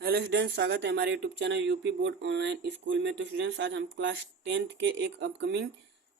Hello students, स्वागत है हमारे YouTube channel UP board online school में। तो स्टूडेंट्स, आज हम क्लास 10th के एक अपकमिंग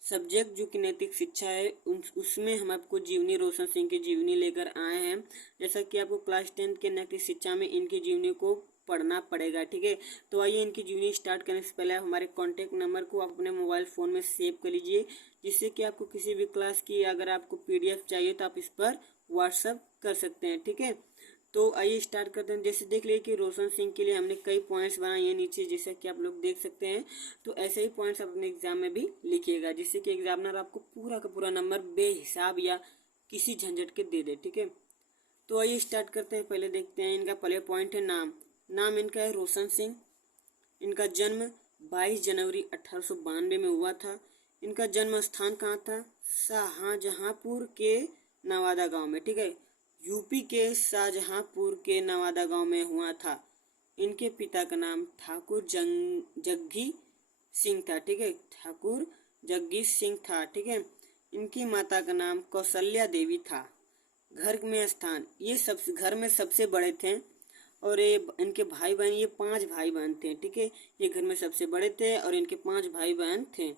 सब्जेक्ट जो कि नैतिक शिक्षा है उसमें हम आपको जीवनी रोशन सिंह की जीवनी लेकर आए हैं। जैसा कि आपको क्लास 10th के नैतिक शिक्षा में इनकी जीवनी को पढ़ना पड़ेगा, ठीक है। तो आइए इनकी जीवनी स्टार्ट करने से पहले आप हमारे कॉन्टैक्ट नंबर को आप अपने मोबाइल फ़ोन में सेव कर लीजिए, जिससे कि आपको किसी भी क्लास की अगर आपको PDF चाहिए तो आप इस पर व्हाट्सअप कर सकते हैं, ठीक है। तो आइए स्टार्ट करते हैं। जैसे देख लिए कि रोशन सिंह के लिए हमने कई पॉइंट्स बनाए हैं नीचे, जैसे कि आप लोग देख सकते हैं। तो ऐसे ही पॉइंट्स आप अपने एग्जाम में भी लिखिएगा, जिससे कि एग्जामिनर आपको पूरा का पूरा नंबर बेहिसाब या किसी झंझट के दे दे, ठीक है। तो आइए स्टार्ट करते हैं। पहले देखते हैं इनका पहले पॉइंट है नाम इनका है रोशन सिंह। इनका जन्म 22 जनवरी 1892 में हुआ था। इनका जन्म स्थान कहाँ था? शाहजहांपुर के नवादा गांव में, ठीक है। यूपी के शाहजहांपुर के नवादा गांव में हुआ था। इनके पिता का नाम ठाकुर जग्गी सिंह था, ठीक है। ठाकुर जग्गी सिंह था, ठीक है। इनकी माता का नाम कौशल्या देवी था। घर में स्थान, ये सब घर में सबसे बड़े थे। और ये इनके भाई बहन, ये 5 भाई बहन थे, ठीक है। ये घर में सबसे बड़े थे और इनके 5 भाई बहन थे।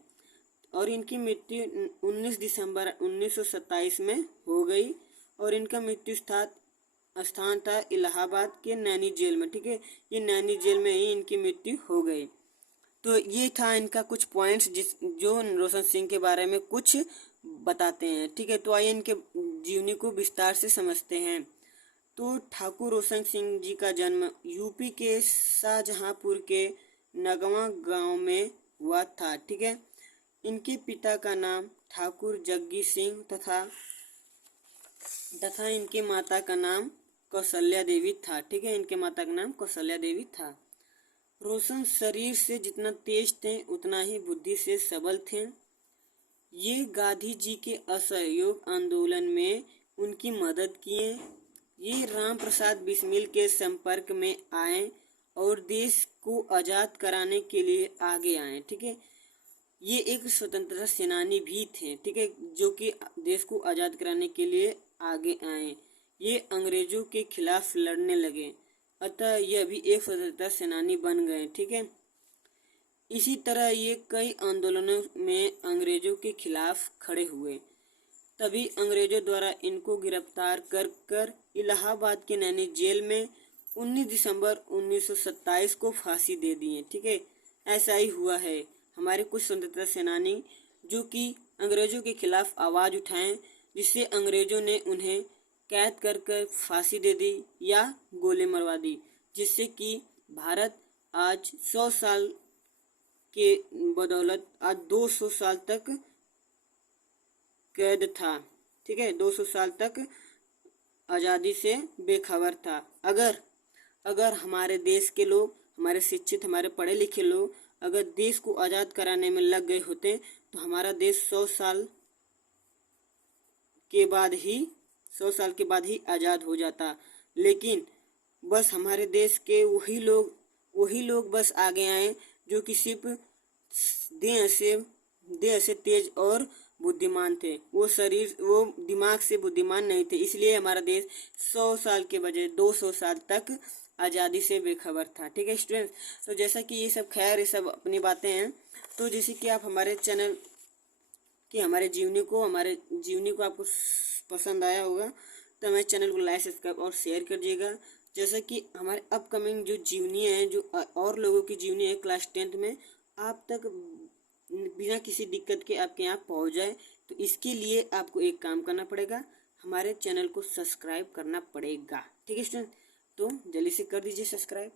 और इनकी मृत्यु 19 दिसंबर 1927 में हो गई। और इनका मृत्यु स्थान था इलाहाबाद के नैनी जेल में, ठीक है। ये नैनी जेल में ही इनकी मृत्यु हो गई। तो ये था इनका कुछ पॉइंट्स जो रोशन सिंह के बारे में कुछ बताते हैं, ठीक है। तो आइए इनके जीवनी को विस्तार से समझते हैं। तो ठाकुर रोशन सिंह जी का जन्म यूपी के शाहजहांपुर के नगवा गांव में हुआ था, ठीक है। इनके पिता का नाम ठाकुर जग्गी सिंह तथा इनके माता का नाम कौशल्या देवी था, ठीक है। इनके माता का नाम कौशल्या देवी था। रोशन शरीर से जितना तेज थे उतना ही बुद्धि से सबल थे। ये गांधी जी के असहयोग आंदोलन में उनकी मदद किए। ये राम प्रसाद बिस्मिल के संपर्क में आए और देश को आज़ाद कराने के लिए आगे आए, ठीक है। ये एक स्वतंत्रता सेनानी भी थे, ठीक है, जो कि देश को आज़ाद कराने के लिए आगे आए। ये अंग्रेजों के खिलाफ लड़ने लगे, अतः यह भी एक स्वतंत्रता सेनानी बन गए, ठीक है। इसी तरह ये कई आंदोलनों में अंग्रेजों के खिलाफ खड़े हुए। तभी अंग्रेजों द्वारा इनको गिरफ्तार कर इलाहाबाद के नैनी जेल में 19 दिसंबर 1927 को फांसी दे दिए, ठीक है। ऐसा ही हुआ है। हमारे कुछ स्वतंत्रता सेनानी जो कि अंग्रेजों के खिलाफ आवाज़ उठाएं, जिससे अंग्रेजों ने उन्हें कैद कर फांसी दे दी या गोली मरवा दी, जिससे कि भारत आज 100 साल के बदौलत आज 200 साल तक कैद था, ठीक है। 200 साल तक आज़ादी से बेखबर था। अगर हमारे देश के लोग, हमारे शिक्षित, हमारे पढ़े लिखे लोग अगर देश को आज़ाद कराने में लग गए होते तो हमारा देश 100 साल के बाद ही आज़ाद हो जाता। लेकिन बस हमारे देश के वही लोग बस आगे आए जो कि सिर्फ देह से तेज और बुद्धिमान थे। वो दिमाग से बुद्धिमान नहीं थे। इसलिए हमारा देश 100 साल के बजाय 200 साल तक आज़ादी से बेखबर था, ठीक है स्टूडेंट्स। तो जैसा कि ये सब खैर ये सब अपनी बातें हैं। तो जैसे कि आप हमारे चैनल कि हमारे जीवनी को आपको पसंद आया होगा तो हमारे चैनल को लाइक, सब्सक्राइब और शेयर करिएगा। जैसा कि हमारे अपकमिंग जो जीवनी है, जो और लोगों की जीवनी है क्लास 10th में, आप तक बिना किसी दिक्कत के आपके यहाँ पहुँच जाए। तो इसके लिए आपको एक काम करना पड़ेगा, हमारे चैनल को सब्सक्राइब करना पड़ेगा, ठीक है स्टूडेंट। तो जल्दी से कर दीजिए सब्सक्राइब।